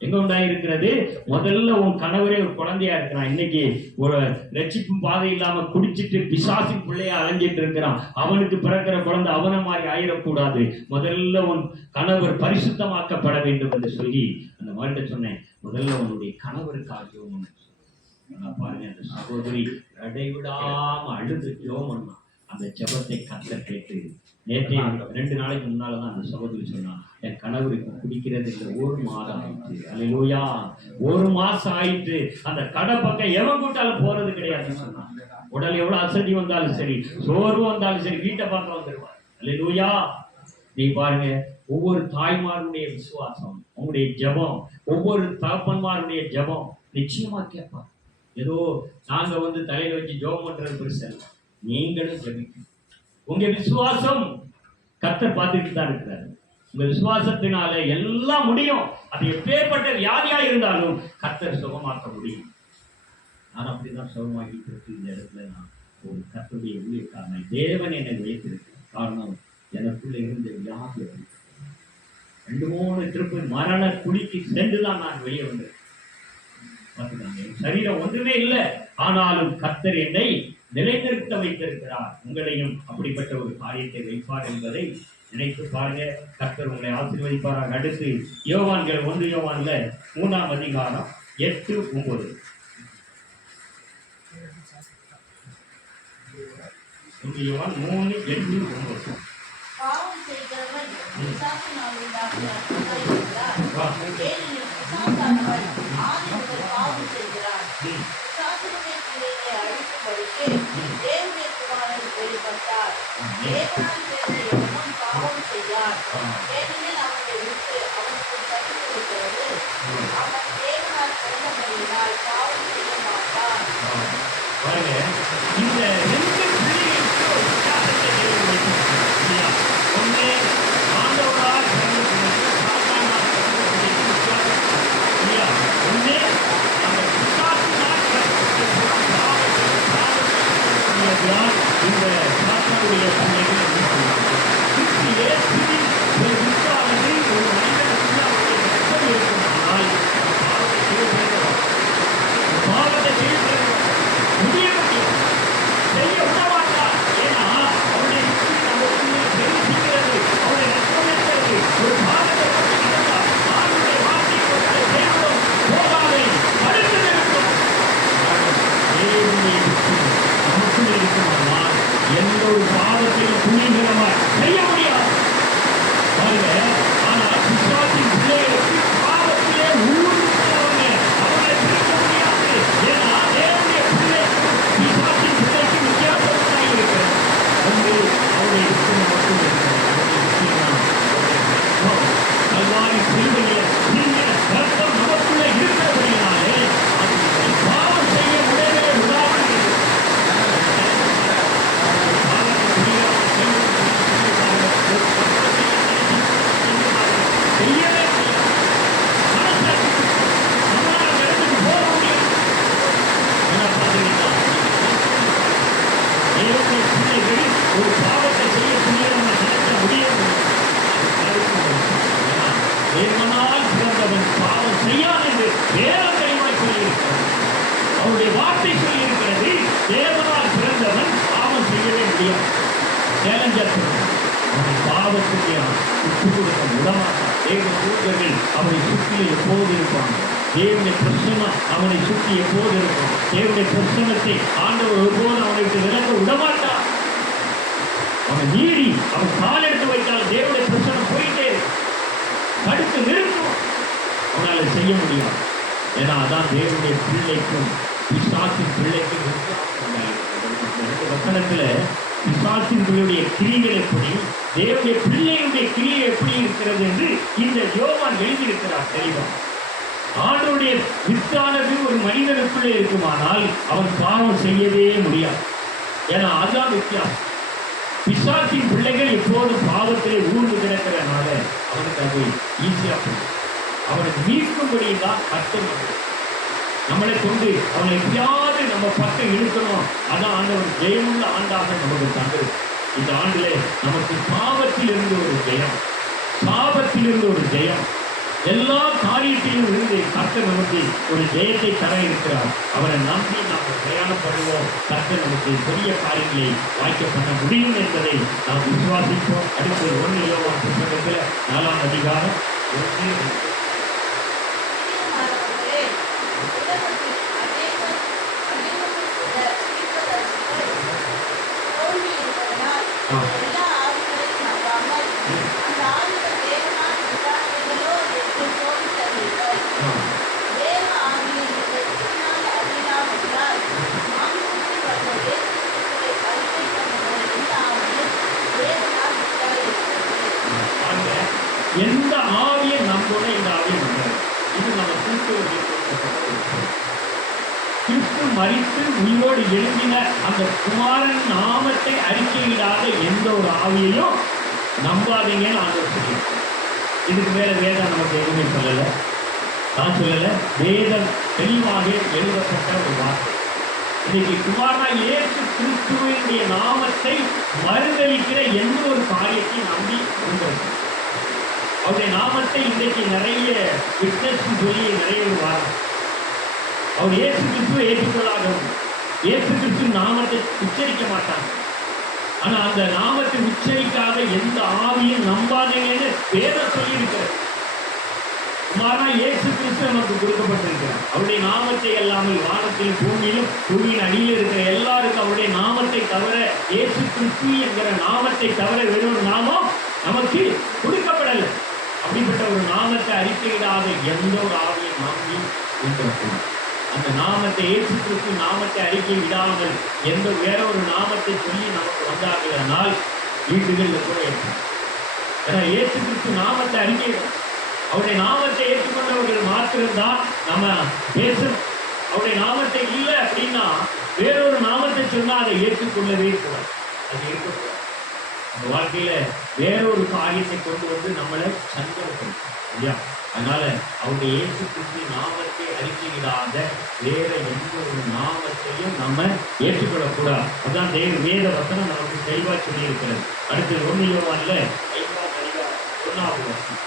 எங்க உண்டாயிருக்கிறது? முதல்ல உன் கணவரே ஒரு குழந்தையா இருக்கிறான். இன்னைக்கு ஒரு ரட்சிப்பும் பாதை இல்லாம குடிச்சிட்டு பிசாசின் பிள்ளையா அலைஞ்சிட்டு இருக்கிறான். அவனுக்கு பிறக்கிற குழந்தை அவனை மாதிரி ஆயிடக்கூடாது. முதல்ல உன் கணவர் பரிசுத்தமாக்கப்பட வேண்டும் என்று சொல்லி அந்த மகள்கிட்ட சொன்னேன். முதல்ல உன்னுடைய கணவருக்காக பாருங்க, அந்த சகோதரி இடைவிடாம அழுது ஜெபம். அந்த ஜெபத்தை கர்த்தர் கேட்டு நேற்றே 2 நாளைக்கு முன்னாலதான் அந்த சகோதரி சொன்னான், என் கணவருக்கு குடிக்கிறது இல்லை, 1 மாதம் ஆயிடுச்சு. அல்லேலூயா, 1 மாசம் ஆயிட்டு அந்த கடை பக்கம் எவன் கூட்டாலும் போறது கிடையாதுன்னு சொன்னான். உடல் எவ்வளவு அசதி வந்தாலும் சரி, சோர்வு வந்தாலும் சரி, வீட்டை பார்க்க வந்துருவார். அல்லேலூயா. நீ பாருங்க, ஒவ்வொரு தாய்மாருடைய விசுவாசம், உங்களுடைய ஜெபம், ஒவ்வொரு தகப்பன்மாருடைய ஜெபம் நிச்சயமா கேட்பார். ஏதோ நாங்க வந்து தலையில வச்சு ஜெபம் பண்றது பெருசு இல்லை. நீங்களும் ஜெபிக்கணும். உங்க விசுவாசம் கர்த்தர் பார்த்துட்டு தான் இருக்கிறாரு. உங்க விசுவாசத்தினால எல்லாம் முடியும். அது எப்பேற்பட்ட வியாதியா இருந்தாலும் கர்த்தர் சுகமாக்க முடியும். நான் அப்படிதான் சுகமாகிட்டு இருக்கு. இந்த இடத்துல நான் ஒரு கர்த்தருடைய ஊழியக்காரனை தேவன் என்னை வைத்திருக்கிறேன். காரணம், எனக்குள்ள இருந்த வியாதி 2-3 ட்ரிப்பு மரண குழிக்கு சென்றுதான் நான் வெளியே வந்தேன். சரீரம் ஒன்றுமே இல்லை, ஆனாலும் கர்த்தர் என்னை நிலைநிறுத்த வைத்திருக்கிறார். உங்களையும் அப்படிப்பட்ட ஒரு காரியத்தை வைப்பார் என்பதை நினைத்து பாருங்க. கர்த்தர் உங்களை ஆசீர்வதிப்பாராக. அடுத்து யோவான்கள் 1 யோவான்ல 3ஆம் அதிகாரம் 8-9. யோவான் 3:8-9. பாவம் செய்கிறவன் பிசாசினால் உண்டாகிய அசுத்தமாயிருக்கிறார். ஏனெனில் பிசாசானவன் ஆதிமுதல் பாவம் செய்கிறான். பிசாசினுடைய கிரியைகளை அழிக்கும்படிக்கு தேவனுடைய குமாரன் வெளிப்பட்டார். தேவனால் பிறந்த எவனும் பாவம் செய்யான். ஏனெனில் அவனை விட்டு அவனுக்கு தகுதியிருக்கிறது. அவன் தேவனால் பிறந்தபடியினால் பாவம் செய்ய மாட்டான். இந்த 2 பிள்ளைகளுக்கு ஒரு வித்தியாசத்தை தேவன் வைத்திருக்கிறார். ஒன்று, ஆண்டவரால் பிறந்த சாத்தானால் பிறந்த வித்தியாசம். ஒன்று, அந்த பிசாசினால் இந்த சாத்தானுடைய பிள்ளைகள் ஒரு மனிதனுக்கு இருக்குமானால் பாவத்தை செய்ய முடியும், செய்ய விடமாட்டார். ஏன்னா அவருடைய தெரிவிக்கிறது, அவருடைய ரத்தம் ஒரு பாவத்தை ஆளுடைய வார்த்தை செய்வதும் போகாதை தடுத்து நிறுத்தும். நமக்குள் இருக்குமானால் எந்த ஒரு பாவத்தையும் துணிகரமாய் செய்ய முடியாது. ஆனால் பிசாசின் பிள்ளைகளுக்கு பாவத்திலே ஊடுருவவங்க அவங்களை பிரிக்க முடியாது. ஏன்னா தேவனுடைய பிள்ளை பிசாசின் பிள்ளைக்கு வித்தியாசமாக இருக்கிறது. ஒன்று அவருடைய மட்டும் கல்வாரி சிலுவையில ரத்தம் நமக்குள்ள இருக்கிறபடினாலே பாவம் செய்ய முடியவே விடாமல் செய்யவே ஒரு பாவத்தை செய்யக்கூடிய நம்ம நினைக்க முடியாது. தேவனால் பிறந்தவன் பாவம் செய்யான் என்று வேதம் தெளிவாய் சொல்லியிருக்கிறது. அவருடைய வார்த்தை சொல்லியிருக்கிறது, தேவனால் பிறந்தவன் பாவம் செய்யவே முடியாது. சேலஞ்சர் அவன் பாவத்துக்கு விட்டு கொடுக்க விடமாட்டான். தேவ தூதர்கள் அவனை சுற்றி எப்போது இருப்பாங்க. தேவனுடைய பிரசனம் அவனை சுற்றி எப்போது இருக்கும். தேவனுடைய பிரசனத்தை ஆண்டவர் ஒருபோது அவனை விட்டு விலக விடமாட்டான். அவன் நீடி அவன் கால் எடுத்து வைத்தால் தேவனுடைய பிரசனம் போயிட்டே தடுத்து நிறுத்தும். அவனால செய்ய முடியும். ஏன்னா அதான் தேவனுடைய பிள்ளைக்கும் பிசாசின் பிள்ளைக்கும் வசனத்துல பிசாசின் பிள்ளையுடைய கிரியைகள் எப்படி, தேவனுடைய பிள்ளையுடைய கிரியை எப்படி இருக்கிறது என்று இந்த யோவான் எழுதியிருக்கிறார் தெளிவா. ஆண்டவருடைய வித்தானது ஒரு மனிதனுக்குள்ளே இருக்குமானால் அவன் பாவம் செய்யவே முடியாது. ஏன்னா அதுதான் வித்தியாசம். பிசாசின் பிள்ளைகள் எப்போது பாவத்திலே ஊர்ந்து கிடக்கிறனால அவனுக்கு அது ஈஸியா போகும். அவனுக்கு மீட்கும்படிதான் கஷ்டம். நம்மளை கொண்டு அவனை எப்படியாவது நம்ம பக்கம் இழுக்கணும். அதான் ஆண்டவர் ஜெயமுள்ள ஆண்டாக நமக்கு தந்தது. இந்த ஆண்டிலே நமக்கு பாவத்திலிருந்து ஒரு ஜெயம், சாபத்திலிருந்து ஒரு ஜெயம், எல்லா காரியத்திலும் இருந்து கர்த்தர் நமக்கு ஒரு ஜெயத்தை தர இருக்கிறார். அவரை நம்பி நாம் பிரயாணப்படுவோம். கர்த்தர் நமக்கு பெரிய காரியங்களை வாய்க்க பண்ண முடியும் என்பதை நாம் விசுவாசிப்போம். அடுத்து 1 யோவான் புத்தகத்தில் 4ஆம் அதிகாரம் 1 எல்லா ஆவிகளையும் நம்பாமல் அந்த ஆவிகள் தேவனால் உண்டானவைகளோ என்று சோதித்தவர்கள். தேவ ஆவியை நீங்கள் பின்னால் அறியலாமென்றால் மாம்சத்தில் வந்த இயேசு கிறிஸ்துவை அறிக்கை பண்ணுகிற எந்த ஆவியும் தேவனால் உண்டாயிருக்கிறது. எந்த ஆவியை நம்போட இந்த ஆவியை நம்புறது. இது நம்ம கிறிஸ்துவ கிறிஸ்து மரித்து உயிரோடு எழுதின அந்த குமாரன் நாமத்தை அறிக்கையிடாத எந்த ஒரு ஆவியையும் நம்பாதீங்கன்னு ஆண்டவர் சொல்லியிருக்கார். இதுக்கு மேல வேதம் நமக்கு எதுவுமே சொல்லலை. நான் சொல்லலை, வேதம் தெளிவாக எழுதப்பட்ட ஒரு வார்த்தை. இன்னைக்கு குமாரனா இயேசு கிறிஸ்துவினுடைய நாமத்தை மறுதளிக்கிற எந்த ஒரு காரியத்தையும் நம்பி கொண்டிருக்க அவருடைய நாமத்தை இன்றைக்கு நிறைய விட்னஸ் சொல்லி நிறைய வாரம் அவர் இயேசு கிறிஸ்துவை ஏற்றுக்கொள்ளாதவங்க, இயேசு கிறிஸ்து நாமத்தை உச்சரிக்க மாட்டாங்க. ஆனா அந்த நாமத்தை உச்சரிக்காத எந்த ஆவியும் நம்பாதீங்கன்னு வேதம் சொல்லி இருக்கிறது. குமாரனா இயேசு கிறிஸ்து நமக்கு கொடுக்கப்பட்டிருக்கிறார். அவருடைய நாமத்தை எல்லாமல் வானத்திலும் பூமியிலும் பூமியின் அடியில் இருக்கிற எல்லாருக்கும் அவருடைய நாமத்தை தவிர, இயேசு கிறிஸ்து என்கிற நாமத்தை தவிர வேறொரு நாமம் நமக்கு கொடுக்கப்படலை. அப்படிப்பட்ட ஒரு நாமத்தை அறிக்கையிடாத எந்த ஒரு ஆவியை நம்பி இருக்கிறோம். அந்த நாமத்தை இயேசு கிறிஸ்து நாமத்தை அறிக்கை விடாமல் எந்த வேற ஒரு நாமத்தை சொல்லி நமக்கு வந்தார்களானால் வீட்டுகளில் கூட ஏற்படும். ஏன்னா இயேசு கிறிஸ்து நாமத்தை அறிக்கை, அவருடைய நாமத்தை ஏற்றுக்கொண்டவர்கள் மாத்திரம்தான் நம்ம பேசணும். அவருடைய நாமத்தை இல்லை அப்படின்னா வேறொரு நாமத்தை சொன்னால் அதை ஏற்றுக்கொள்ளவே கூடாது. அது இருக்கக்கூடாது. அந்த வாழ்க்கையில வேறொரு காரியத்தை கொண்டு வந்து நம்மளை சங்கடப்படுத்தும் இல்லையா? அதனால அவருடைய இயேசு கிறிஸ்து நாமத்தை அறிக்கையிடாத வேற எந்த ஒரு நாமத்தையும் நம்ம ஏற்றுக்கொள்ளக்கூடாது. அதான் வேத வசனம் நமக்கு தெளிவாக சொல்லி இருக்கிறது. அடுத்து 1 யோவான்ல 5ஆம் அதிகாரம் 1ஆவது வசனம்.